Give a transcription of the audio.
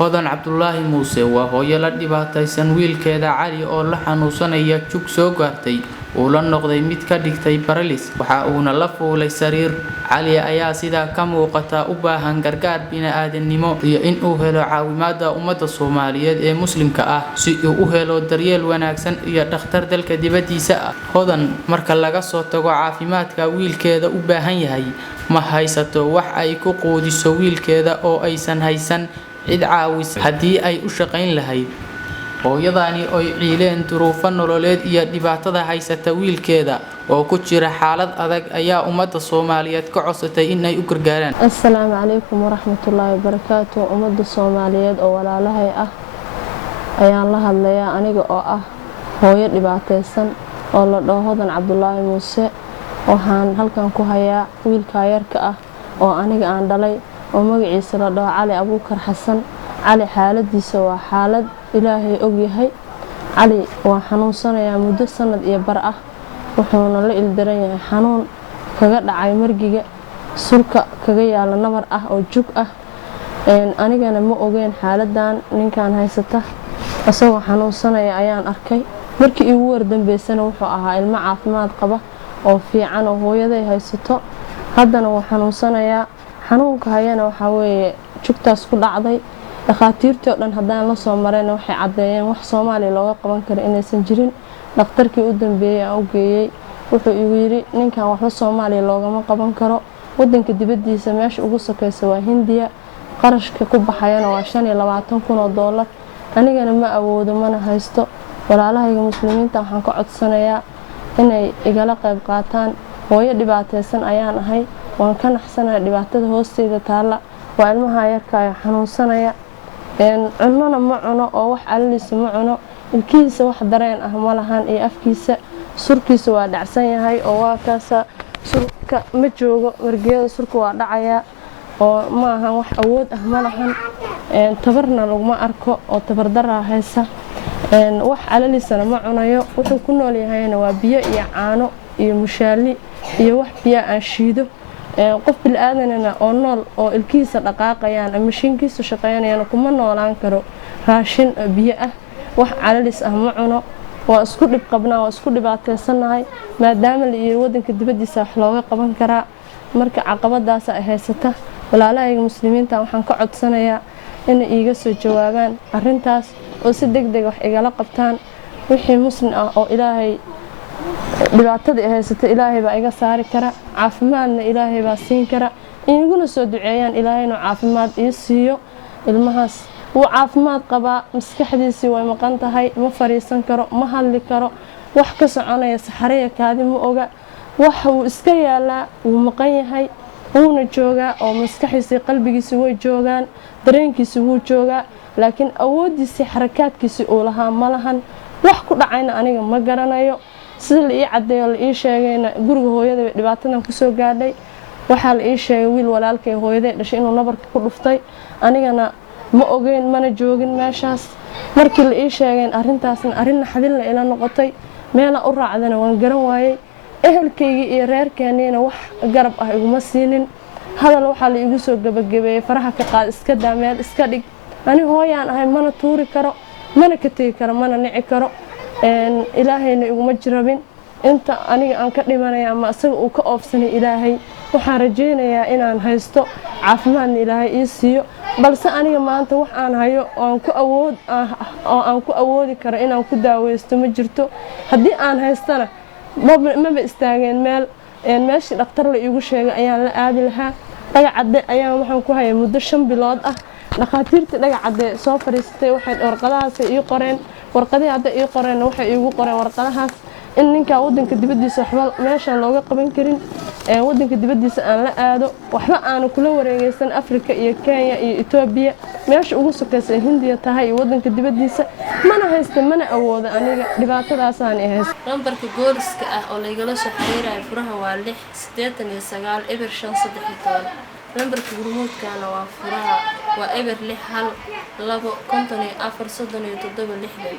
Hodan Cabdullaahi Muuse waa hooyo la dhibaataysan wiilkeeda Cali oo la xanuunsanaya jug soo gaartay oo la noqday mid ka dhigtay paralysis waxa uuna la fuulay sariir. Cali ayaa sida ka muuqata u baahan gargaar bini'aadanimo iyo in uu helo caawimaadda ummadda Soomaaliyeed ee muslimka ah si uu u helo daryeel wanaagsan iyo dhakhtar dalka dibadiisa ah. Hodan marka laga soo tago caafimaadka wiilkeeda u baahan yahay ma haysato wax ay ku quudiso wiilkeeda oo aysan haysan cid caawis haddii ay u shaqayn lahayd. Hooyadani oo ciileen duruufo nololeed iyo dhibaatada haysata wiilkeeda oo ku jira xaalad adag ayaa ummadda Soomaaliyeed ka codsatay in ay u gargaaraan. Assalaamu calaykum waraxmatullaahi wabarakaatuh. Ummadda Soomaaliyeed oo walaalahay ah ayaan la hadlayaa aniga oo ah hooyo dhibaataysan oo la dhaho Hodan Cabdullaahi Muuse. Waxaan halkan ku hayaa wiilka yarka ah oo aniga aan dhalay oo magaciisa la dhaho Cali Abuukar Xasan. Cali xaaladiisa waa xaalad Ilaahay og yahay. Cali waa xanuunsanayaa muddo sanad iyo bar ah, wuxuuna la ildaran yahay xanuun kaga dhacay margiga sulka kaga yaala nabar ah oo jug ah. Anigana ma ogeyn xaaladan ninkan haysata asagoo xanuunsanaya ayaan arkay. Markii igu wardambeysana wuxuu ahaa ilmo caafimaad qaba oo fiican oo hooyaday haysato. Haddana wuu xanuunsanayaa. Xanuunka hayana waxa weeye jugtaas ku dhacday. Dhakhaatiirtii oo dhan haddaan la soo marayna waxay caddeeyeen wax Soomaaliya looga qaban karo inaysan jirin. Dhakhtarkii u dambeeyay aan u geeyay wuxuu igu yiri ninkan waxba Soomaaliya loogama qaban karo. Wadanka dibadiisa meesha ugu sokaysa waa Hindiya. Qarashka ku baxayana waa $25,000. Anigana ma awoodo mana haysto. Walaalahayga muslimiinta waxaan ka codsanayaa inay igala qayb qaataan. Hooyo dhibaataysan ayaan ahay. Waan ka naxsanahay dhibaatada hoosteeda taala. Waa ilmaha yarka ah xanuunsanaya. Cunana ma cuno oo wax alliisa ma cuno. Ilkiisa wax dareen ah ma lahan iyo afkiisa. Surkiisa waa dhacsan yahay oo waa kaasa surka ma joogo. Margeeda surka waa dhacaya oo ma ahan wax awood ah ma lahan. Tabarna laguma arko oo tabar darra haysa. Wax alliisana ma cunayo. Wuxuu ku nool yahayna waa biyo iyo caano iyo mushaali iyo wax biyo aan shiido. Qof bilaadanana oo nool oo ilkiisa dhaqaaqayaan ama mashiinkiisa shaqeynayaan kuma noolaan karo raashin biyo ah wax calalis ah ma cuno. Waa isku dhib qabnaa, waa isku dhibaataysanahay maadaama la yiri wadanka dibadiisa wax looga qaban karaa. Marka caqabadaas ay haysata walaalahayga muslimiinta waxaan ka codsanayaa in ay iga soo jawaabaan arrintaas oo si degdeg wax igala qabtaan. Wixii muslim ah oo Ilaahay dhibaatada haysata Ilaahay baa iga saari kara. Caafimaadna Ilaahay baa siin kara. Inaguna soo duceeyaan Ilaahayna caafimaad ii siiyo. Ilmahaas wuu caafimaad qabaa, maskaxdiisii way maqan tahay, ma fariisan karo, ma hadli karo. Wax ka soconaya saxaraya kaadi ma oga. Wax uu iska yaalaa wuu maqan yahay. Wuuna joogaa oo maskaxiisii qalbigiisii way joogaan, dareenkiisii wuu joogaa, laakiin awoodiisii xarakaadkiisii uu lahaa ma lahan. Wax ku dhacayna aniga ma garanayo. Sida la ii cadeeyo la ii sheegayna guriga hooyada way dhibaatadan ku soo gaadhay. Waxa la ii sheegay wiil walaalkay hooyaday dhashay inuu nabarka ku dhuftay. Anigana ma ogeyn mana joogin meeshaas. Markii la ii sheegay arrintaasna arrin naxdin la ila noqotay. Meel u raacdana waan garan waayay. Ehelkayga iyo reerkeenina wax garab ah iguma siinin. Hadal waxa la igu soo gabagabeeyay faraha ka qaad iska daa meel iska dhig. Ani hooyaan ahay mana tuuri karo, mana ka tagi karo, mana nici karo. Ilaahayna iguma jirabin inta aniga aan ka dhimanay ama asaga uu ka oofsanay Ilaahay. Waxaan rajeynayaa inaan haysto caafimaadna Ilaahay ii siiyo. Balse aniga maanta wax aan hayo oo aan ku awoodi karo inaan ku daaweysto ma jirto. Haddii aan haystana maba istaageen meeshii dhakhtar la iigu sheegay ayaan la aadi lahaa. Dhagacade ayaan waxaan ku hayay muddo 5 bilood ah. Dhakhaatiirtii dhagacade soo fariistay waxay warqadahaas ii qoreen. Warqadii hadda ii qoreen waxay iigu qoreen warqadahaas in ninka wadanka dibadiisa waxba meeshan looga qaban karin. Wadanka dibadiisa aan la aado waxba aan kula wareegaysan Afrika iyo Kenya iyo Ethiopia. Meesha ugu sokaysa Hindiya tahay wadanka dibadiisa mana haysto mana awoodo aniga dhibaatadaas aan haysto. Lambarka booliska ah oo la igala soo xiriiray furaha waa 689 eber 513. Lambarka gurmudkana waa furaha waa eber 6 hal 2 54 37 60.